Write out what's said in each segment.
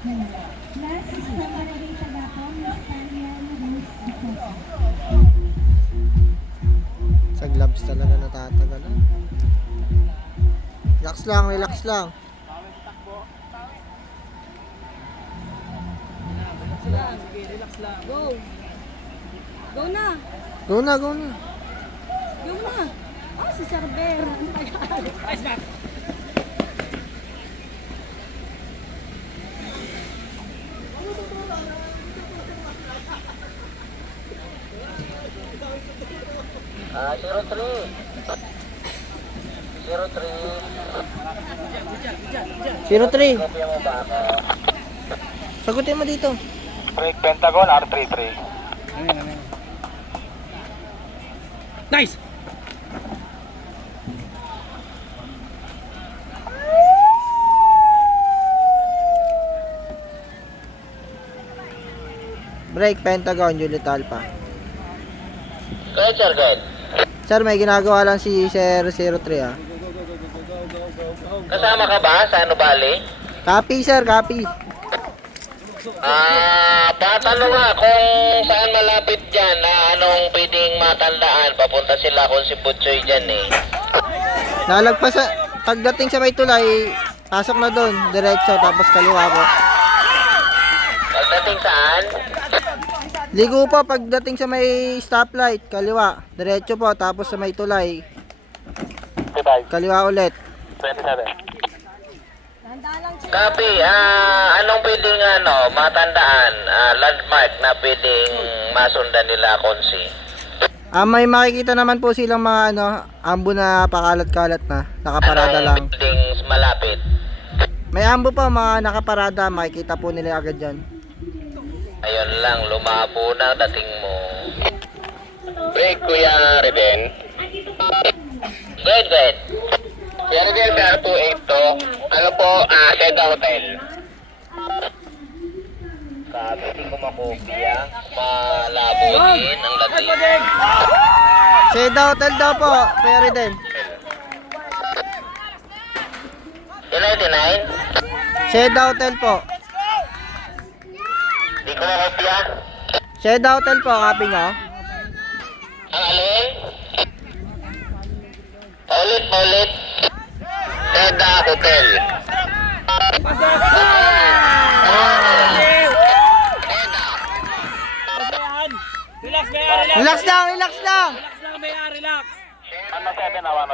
Sa gloves talaga natatagal. Relax lang, relax lang. Relax lang. Go. Go na. Go na, go na. Go na. Oh, si Sir Bear. Ang tagal. Ayos na. Ah, 03. 03. 03. Kopya mo ba ako? Sagutin mo dito. Break Pentagon R33. Nice. Break Pentagon, Juliet Alpha. Good, sir, good. Sir, may ginagawa lang si Sir 03 ah. Kasama ka ba sa ano bali? Copy sir, copy. Patanong nga kung saan malapit dyan na anong pwedeng matandaan. Papunta sila kung si Butchoy dyan eh. Lalagpas sa, pagdating sa may tulay, pasok na doon, diretso, tapos kaliwa po. Pagdating saan? Ligo po, pagdating sa may stoplight, kaliwa, diretso po, tapos sa may tulay, 55, kaliwa ulit. 27. Copy, anong pwedeng matandaan, landmark na pwedeng masundan nila konsi? May makikita naman po silang mga ambo na pakalat-kalat na, nakaparada lang. Anong pwedeng malapit? May ambo pa, mga nakaparada, makikita po nila agad dyan. Ayun lang, lumabo na dating mo. Break, Kuya Reden. Good, good. Kuya Reden, sa 282, ano po, Seda Hotel. Sabi, di ko makopya. Malabo din ang dating. Seda Hotel daw po, pwede din. 299? Seda Hotel po. Di ko makopya. Seda Hotel po, copy nyo. Ang alin? Ulit. Seda Hotel. Relax, Bear. Relax. Relax lang, relax lang. Relax lang, Bear. Relax. Ano 7 na 1?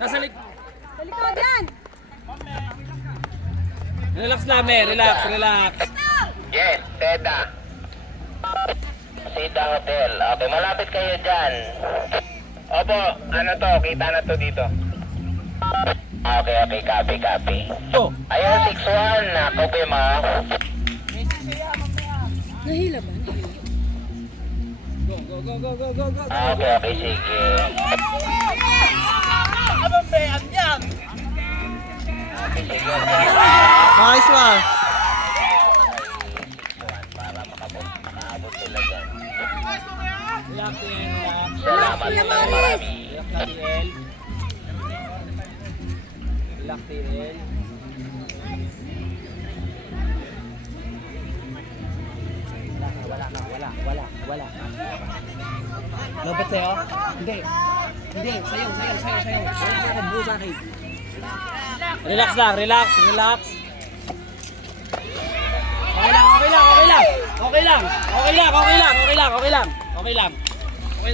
Nasa likod yan. Relax lang, Bear. Relax, relax. Yes, Seda. Seda Hotel. Okay, malapit kayo dyan. Opo, ano to? Kita na to dito. Okay, copy. Oh. Ayun, 61 na. Copy mo. Nahila ba? Go. Okay, sige. Abang Bear yan. Okay, sige. Nice one. Para makaabot sila dyan. Relax, relax. Salamat na marami. Relax na, TL. Relax, TL. Wala. Lobet sa'yo? Hindi, sayo. Wala ka buo sa akin. Relax lang. Okay lang.